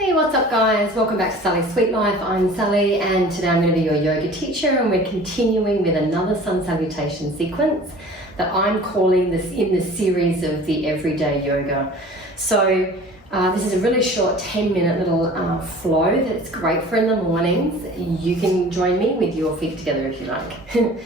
Hey, what's up guys? Welcome back to Sally's Sweet Life. I'm Sally and today I'm going to be your yoga teacher, and we're continuing with another sun salutation sequence that I'm calling this in the series of the everyday yoga. So this is a really short 10-minute little flow that's great for in the mornings. You can join me with your feet together if you like.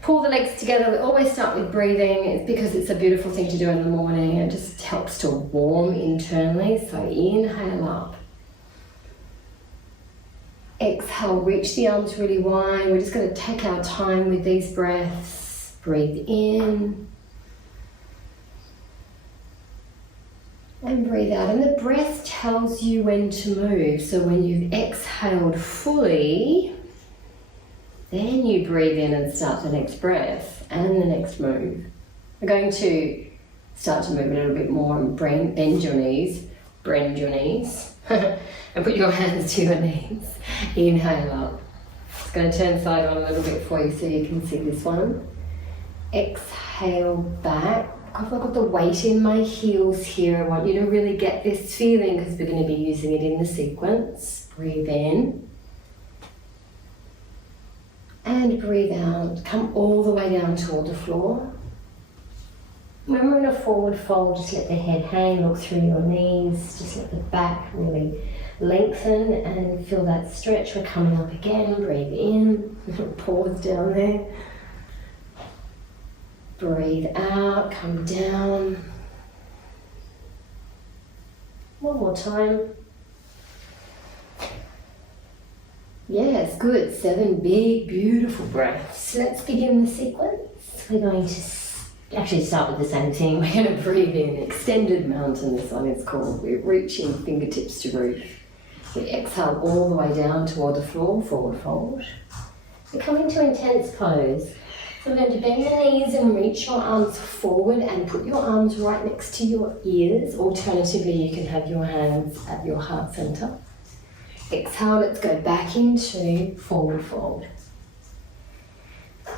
Pull the legs together. We always start with breathing. It's because it's a beautiful thing to do in the morning. It just helps to warm internally. So inhale up. Exhale, reach the arms really wide. We're just going to take our time with these breaths. Breathe in. And breathe out. And the breath tells you when to move. So when you've exhaled fully, then you breathe in and start the next breath and the next move. We're going to start to move a little bit more and bend your knees, and put your hands to your knees. Inhale up. It's going to turn side on a little bit for you so you can see this one. Exhale back. I've got the weight in my heels here. I want you to really get this feeling because we're going to be using it in the sequence. Breathe in. And breathe out. Come all the way down toward the floor. When we're in a forward fold, just let the head hang, look through your knees, just let the back really lengthen and feel that stretch. We're coming up again. Breathe in. Pause down there. Breathe out. Come down. One more time. Yes, good. 7 big, beautiful breaths. Let's begin the sequence. We're going to actually start with the same thing. We're going to breathe in. Extended mountain, this one is called. We're reaching fingertips to roof. We exhale all the way down toward the floor, forward fold. We're coming to intense pose. So we're going to bend the knees and reach your arms forward and put your arms right next to your ears. Alternatively, you can have your hands at your heart center. Exhale, let's go back into forward fold.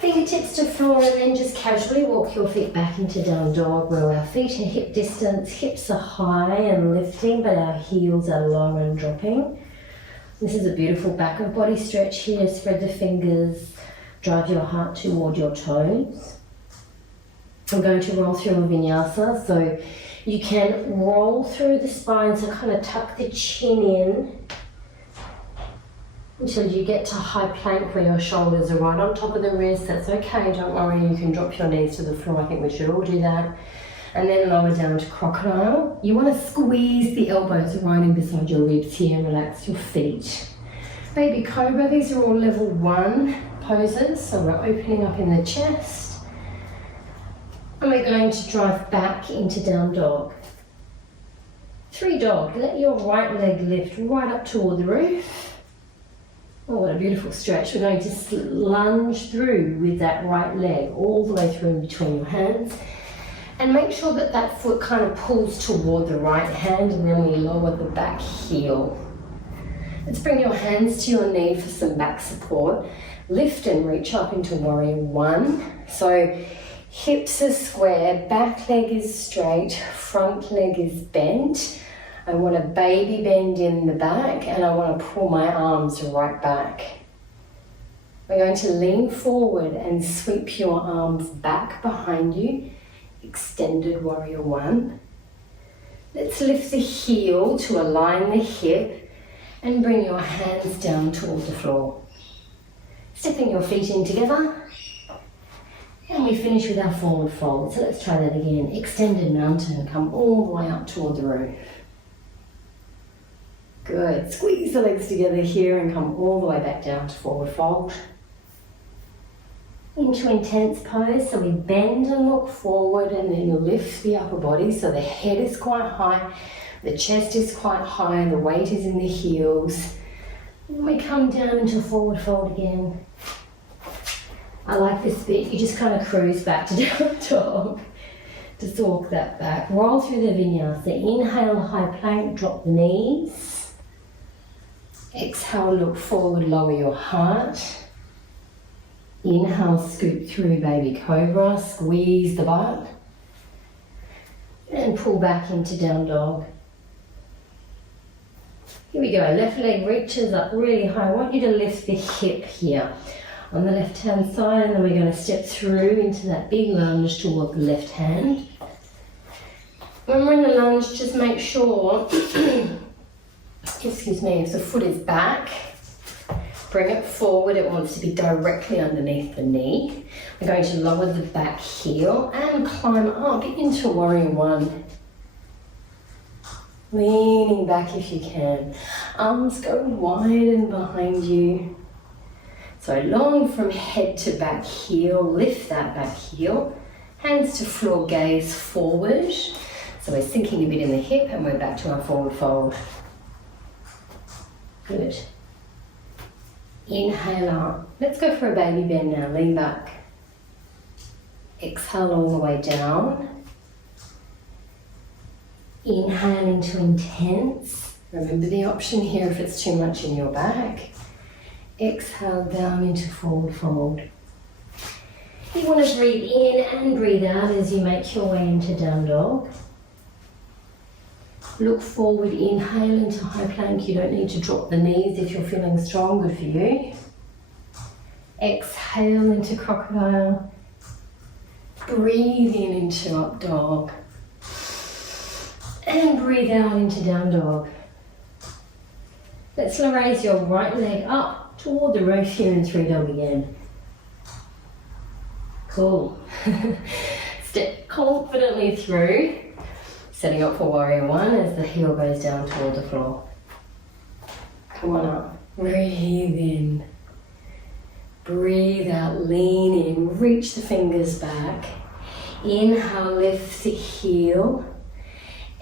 Fingertips to floor, and then just casually walk your feet back into down dog where our feet are hip distance, hips are high and lifting, but our heels are low and dropping. This is a beautiful back of body stretch here. Spread the fingers, drive your heart toward your toes. I'm going to roll through a vinyasa, so you can roll through the spine, so kind of tuck the chin in until you get to high plank where your shoulders are right on top of the wrist. That's okay, don't worry, you can drop your knees to the floor. I think we should all do that. And then lower down to crocodile. You want to squeeze the elbows right in beside your ribs here and relax your feet. Baby cobra, these are all level 1 poses, so we're opening up in the chest. And we're going to drive back into down dog. 3 dog, let your right leg lift right up toward the roof. Oh, what a beautiful stretch. We're going to lunge through with that right leg all the way through in between your hands. And make sure that that foot kind of pulls toward the right hand, and then we lower the back heel. Let's bring your hands to your knee for some back support. Lift and reach up into warrior 1. So hips are square, back leg is straight, front leg is bent. I want a baby bend in the back, and I want to pull my arms right back. We're going to lean forward and sweep your arms back behind you. Extended warrior 1. Let's lift the heel to align the hip and bring your hands down toward the floor. Stepping your feet in together. And we finish with our forward fold. So let's try that again. Extended mountain, come all the way up toward the roof. Good. Squeeze the legs together here and come all the way back down to forward fold. Into intense pose, so we bend and look forward and then lift the upper body so the head is quite high, the chest is quite high, the weight is in the heels. And we come down into forward fold again. I like this bit. You just kind of cruise back to down dog. Just walk that back. Roll through the vinyasa. Inhale, high plank, drop the knees. Exhale, look forward, lower your heart. Inhale, scoop through baby cobra, squeeze the butt. And pull back into down dog. Here we go, left leg reaches up really high. I want you to lift the hip here on the left hand side, and then we're going to step through into that big lunge toward the left hand. When we're in the lunge, just make sure, excuse me, if the foot is back, bring it forward. It wants to be directly underneath the knee. We're going to lower the back heel and climb up into warrior one. Leaning back if you can. Arms go wide and behind you. So long from head to back heel. Lift that back heel. Hands to floor, gaze forward. So we're sinking a bit in the hip and we're back to our forward fold. Good. Inhale up. Let's go for a baby bend now. Lean back. Exhale all the way down. Inhale into intense. Remember the option here if it's too much in your back. Exhale down into forward fold. You want to breathe in and breathe out as you make your way into down dog. Look forward, inhale into high plank. You don't need to drop the knees if you're feeling strong, good for you. Exhale into crocodile. Breathe in into up dog. And breathe out into down dog. Let's raise your right leg up toward the roof here in three dog again. Cool. Step confidently through, setting up for warrior one as the heel goes down toward the floor. Come on up. Breathe in. Breathe out, lean in, reach the fingers back. Inhale, lift the heel.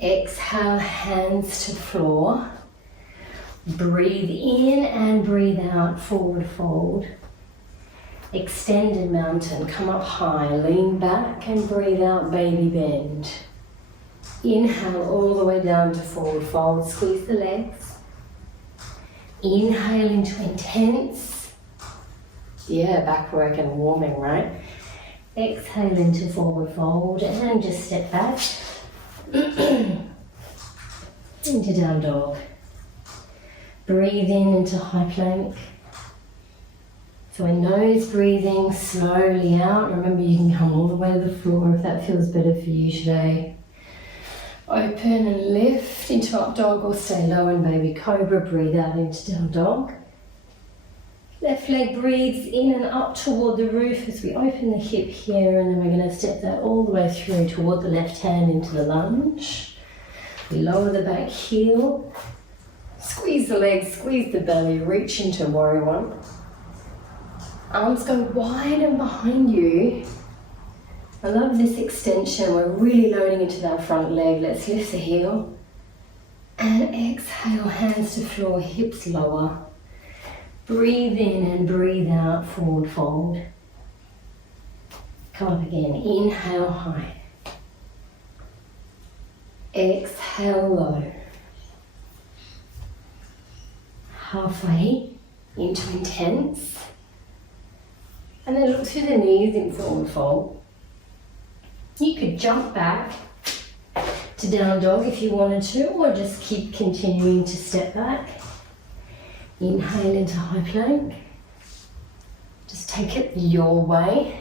Exhale, hands to floor. Breathe in and breathe out, forward fold. Extended mountain, come up high, lean back and breathe out, baby bend. Inhale all the way down to forward fold, squeeze the legs. Inhale into intense. Yeah, back work and warming, right? Exhale into forward fold and just step back. Into down dog. Breathe in into high plank. So we're nose breathing slowly out. Remember, you can come all the way to the floor if that feels better for you today. Open and lift into up dog or stay low in baby cobra. Breathe out into down dog. Left leg breathes in and up toward the roof as we open the hip here, and then we're going to step that all the way through toward the left hand into the lunge. We lower the back heel, squeeze the legs, squeeze the belly, reach into warrior one. Arms go wide and behind you. I love this extension. We're really loading into that front leg. Let's lift the heel. And exhale, hands to floor, hips lower. Breathe in and breathe out, forward fold. Come up again, inhale high. Exhale low. Halfway into intense. And then look through the knees in forward fold. You could jump back to down dog if you wanted to, or just keep continuing to step back. Inhale into high plank. Just take it your way,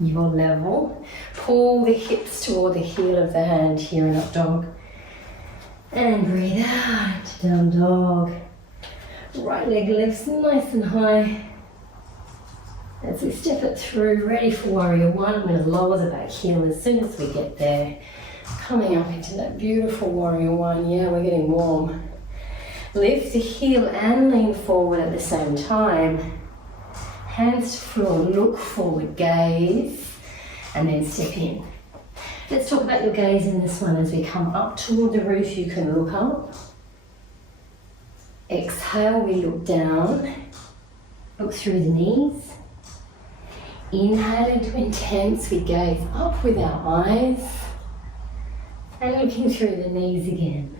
your level. Pull the hips toward the heel of the hand here in up dog. And breathe out, down dog. Right leg lifts nice and high. As we step it through, ready for warrior one. I'm going to lower the back heel as soon as we get there. Coming up into that beautiful warrior one. Yeah, we're getting warm. Lift the heel and lean forward at the same time. Hands to floor, look forward, gaze, and then step in. Let's talk about your gaze in this one. As we come up toward the roof, you can look up. Exhale, we look down. Look through the knees. Inhale into intense, we gaze up with our eyes. And looking through the knees again.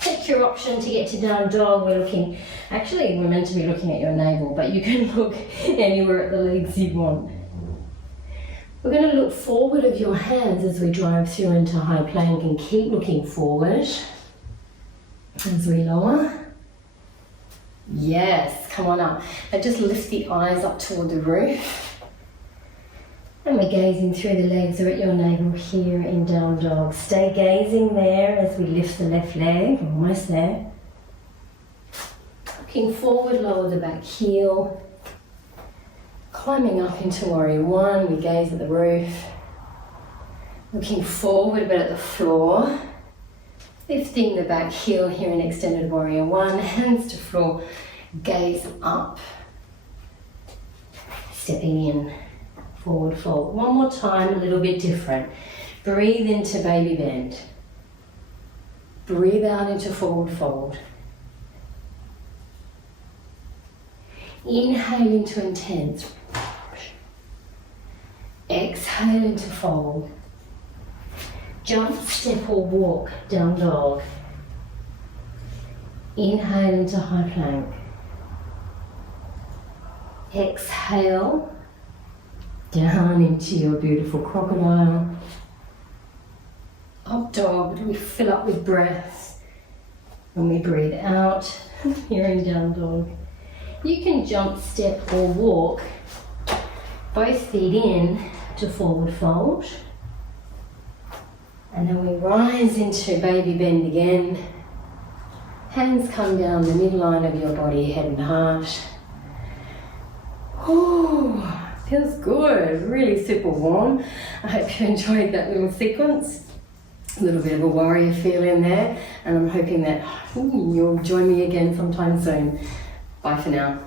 Take your option to get to down dog. Actually we're meant to be looking at your navel, but you can look anywhere at the legs you want. We're going to look forward of your hands as we drive through into high plank and keep looking forward. As we lower. Yes, come on up. Now just lift the eyes up toward the roof. And we're gazing through the legs or at your navel here in down dog. Stay gazing there as we lift the left leg, almost there. Looking forward, lower the back heel. Climbing up into warrior one, we gaze at the roof. Looking forward but at the floor. Lifting the back heel here in extended warrior one, hands to floor, gaze up. Stepping in, forward fold. One more time, a little bit different. Breathe into baby bend. Breathe out into forward fold. Inhale into intense. Exhale into fold. Jump, step or walk, down dog. Inhale into high plank. Exhale, down into your beautiful crocodile. Up dog, we fill up with breath. When we breathe out, here in down dog. You can jump, step or walk, both feet in to forward fold. And then we rise into baby bend again. Hands come down the midline of your body, head and heart. Oh, feels good, really super warm. I hope you enjoyed that little sequence. A little bit of a warrior feel in there, and I'm hoping that you'll join me again sometime soon. Bye for now.